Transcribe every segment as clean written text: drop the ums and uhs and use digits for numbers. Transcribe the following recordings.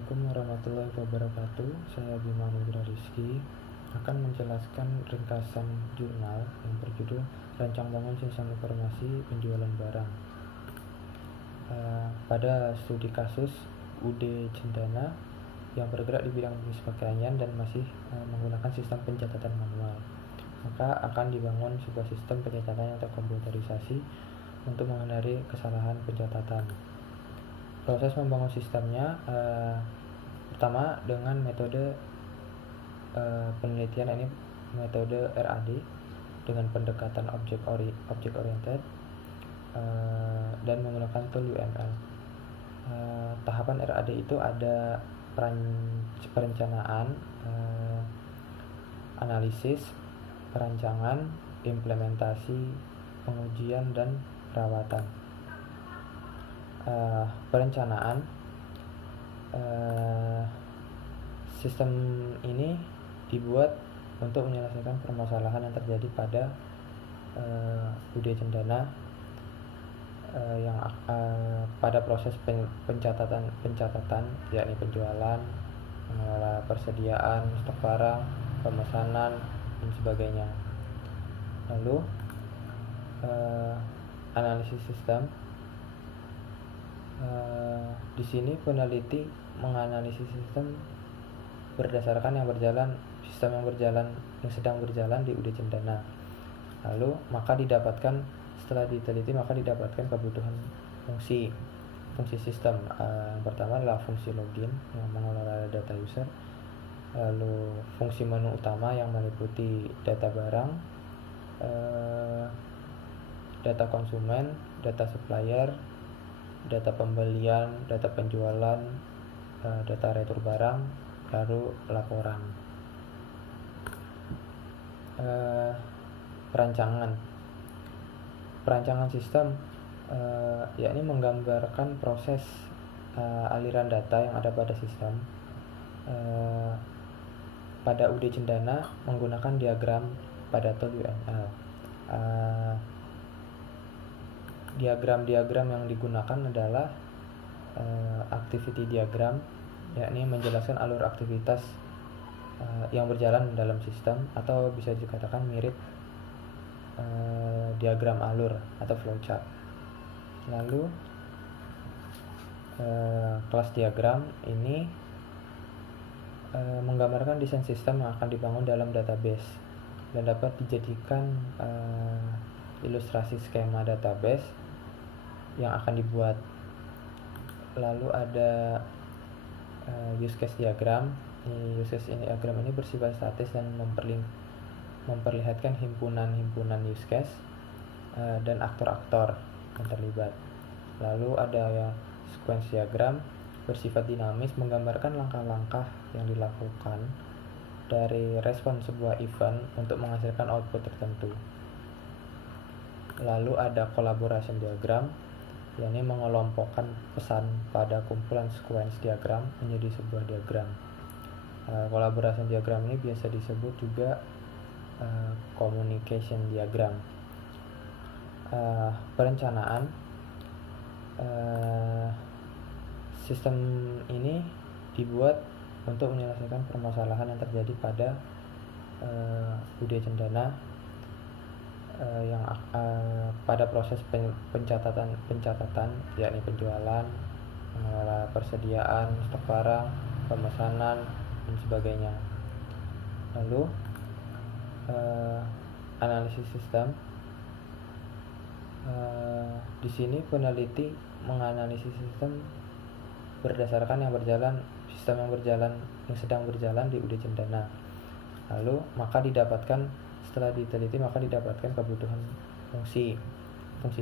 Assalamualaikum warahmatullahi wabarakatuh. Saya Bima Nugra Rizky akan menjelaskan ringkasan jurnal yang berjudul Rancang Bangun Sistem Informasi Penjualan Barang. Pada studi kasus UD Cendana yang bergerak di bidang bisnis pakaian dan masih menggunakan sistem pencatatan manual, maka akan dibangun sebuah sistem pencatatan yang terkomputerisasi untuk menghindari kesalahan pencatatan. Proses membangun sistemnya pertama dengan metode penelitian, ini metode RAD dengan pendekatan objek oriented dan menggunakan tool UML. Tahapan RAD itu ada perencanaan, analisis, perancangan, implementasi, pengujian, dan perawatan. Perencanaan, sistem ini dibuat untuk menyelesaikan permasalahan yang terjadi pada UD Cendana yang pada proses pencatatan yakni penjualan, mengelola persediaan stok barang, pemesanan, dan sebagainya. Lalu analisis sistem. Di sini peneliti menganalisis sistem berdasarkan sistem yang sedang berjalan di UD Cendana. Lalu setelah diteliti maka didapatkan kebutuhan fungsi sistem. Yang pertama adalah fungsi login yang mengelola data user, lalu fungsi menu utama yang meliputi data barang, data konsumen, data supplier, data pembelian, data penjualan, data retur barang, lalu laporan. Perancangan sistem yakni menggambarkan proses aliran data yang ada pada sistem. Pada UD Cendana menggunakan diagram pada tool UML. Diagram yang digunakan adalah activity diagram, yakni menjelaskan alur aktivitas yang berjalan dalam sistem, atau bisa dikatakan mirip diagram alur atau flowchart. Lalu kelas diagram ini menggambarkan desain sistem yang akan dibangun dalam database dan dapat dijadikan ilustrasi skema database yang akan dibuat. Lalu ada use case diagram. Use case diagram ini bersifat statis dan memperlihatkan himpunan use case dan aktor-aktor yang terlibat. Lalu ada sequence diagram bersifat dinamis, menggambarkan langkah-langkah yang dilakukan dari respon sebuah event untuk menghasilkan output tertentu. Lalu ada collaboration diagram, yakni mengelompokkan pesan pada kumpulan sequence diagram menjadi sebuah diagram. Collaboration diagram ini biasa disebut juga communication diagram. Perencanaan, sistem ini dibuat untuk menyelesaikan permasalahan yang terjadi pada UD Cendana yang pada proses pencatatan yakni penjualan, mengelola persediaan stok barang, pemesanan, dan sebagainya. Lalu analisis sistem. Di sini peneliti menganalisis sistem berdasarkan sistem yang sedang berjalan di UD Cendana. Lalu setelah diteliti maka didapatkan kebutuhan fungsi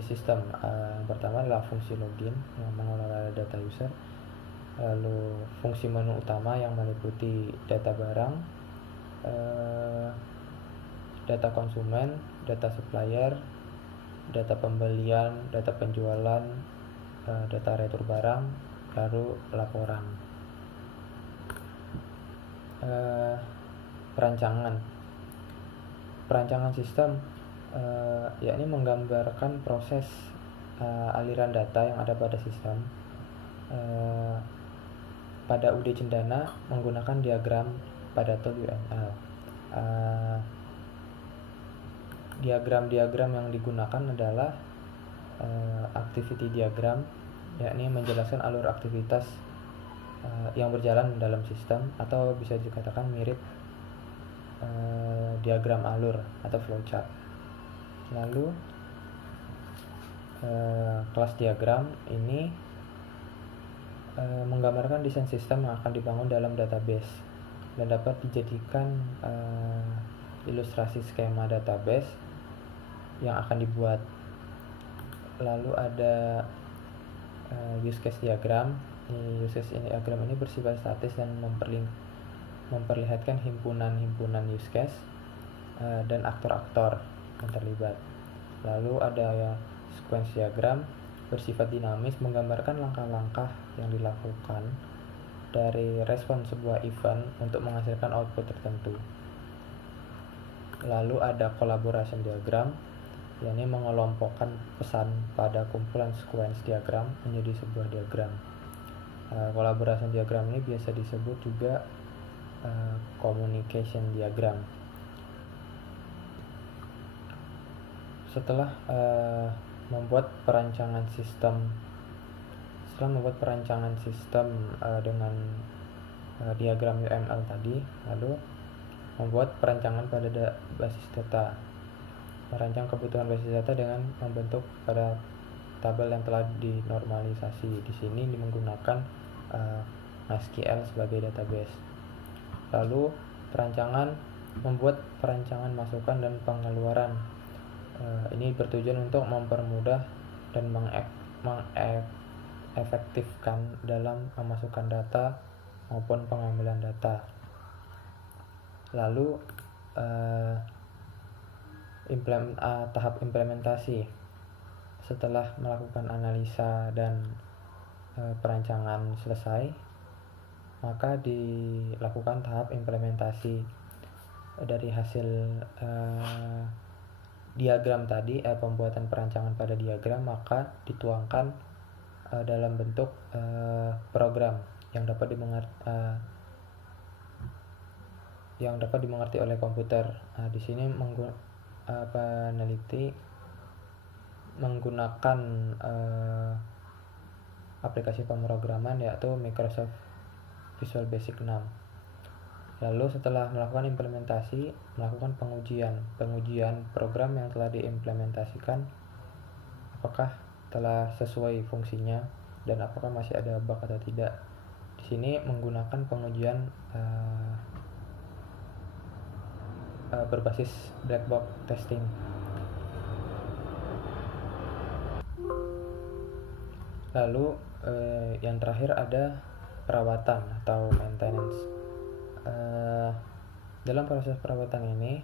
sistem. Yang pertama adalah fungsi login yang mengelola data user, lalu fungsi menu utama yang meliputi data barang, data konsumen, data supplier, data pembelian, data penjualan, data retur barang, lalu laporan. Perancangan sistem yakni menggambarkan proses aliran data yang ada pada sistem. pada UD Cendana menggunakan diagram pada tool UML. Diagram-diagram yang digunakan adalah activity diagram, yakni menjelaskan alur aktivitas yang berjalan dalam sistem, atau bisa dikatakan mirip diagram alur atau flowchart. Lalu kelas diagram ini menggambarkan desain sistem yang akan dibangun dalam database dan dapat dijadikan ilustrasi skema database yang akan dibuat. Lalu ada use case diagram. Use case diagram ini bersifat statis dan memperlihatkan himpunan-himpunan use case dan aktor-aktor yang terlibat. Lalu ada sequence diagram, bersifat dinamis, menggambarkan langkah-langkah yang dilakukan dari respon sebuah event untuk menghasilkan output tertentu. Lalu ada collaboration diagram, yakni mengelompokkan pesan pada kumpulan sequence diagram menjadi sebuah diagram. Collaboration diagram ini biasa disebut juga communication diagram. Setelah membuat perancangan sistem dengan diagram UML tadi, lalu membuat perancangan pada basis data, merancang kebutuhan basis data dengan membentuk pada tabel yang telah dinormalisasi. Di sini menggunakan MySQL sebagai database. Lalu membuat perancangan masukan dan pengeluaran. Ini bertujuan untuk mempermudah dan mengefektifkan dalam memasukkan data maupun pengambilan data. Lalu tahap implementasi. Setelah melakukan analisa dan perancangan selesai, maka dilakukan tahap implementasi. Dari hasil diagram tadi, pembuatan perancangan pada diagram, maka dituangkan dalam bentuk program yang dapat dimengerti oleh komputer. Di sini peneliti menggunakan aplikasi pemrograman yaitu Microsoft Visual Basic 6. Lalu setelah melakukan implementasi, melakukan pengujian program yang telah diimplementasikan, apakah telah sesuai fungsinya dan apakah masih ada bug atau tidak. Di sini menggunakan pengujian berbasis black box testing. Lalu yang terakhir ada perawatan atau maintenance. Dalam proses perawatan ini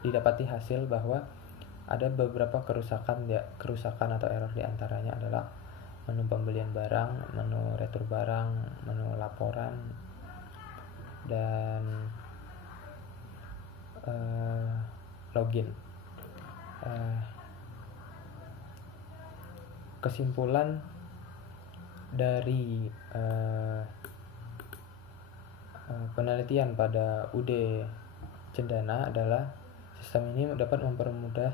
didapati hasil bahwa ada beberapa kerusakan atau error. Diantaranya adalah menu pembelian barang, menu retur barang, menu laporan, dan login. Kesimpulan dari penelitian pada UD Cendana adalah sistem ini dapat mempermudah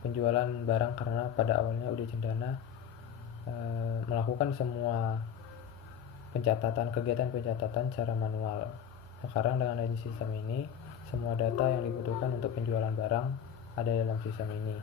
penjualan barang karena pada awalnya UD Cendana melakukan semua kegiatan pencatatan secara manual. Sekarang dengan adanya sistem ini, semua data yang dibutuhkan untuk penjualan barang ada dalam sistem ini.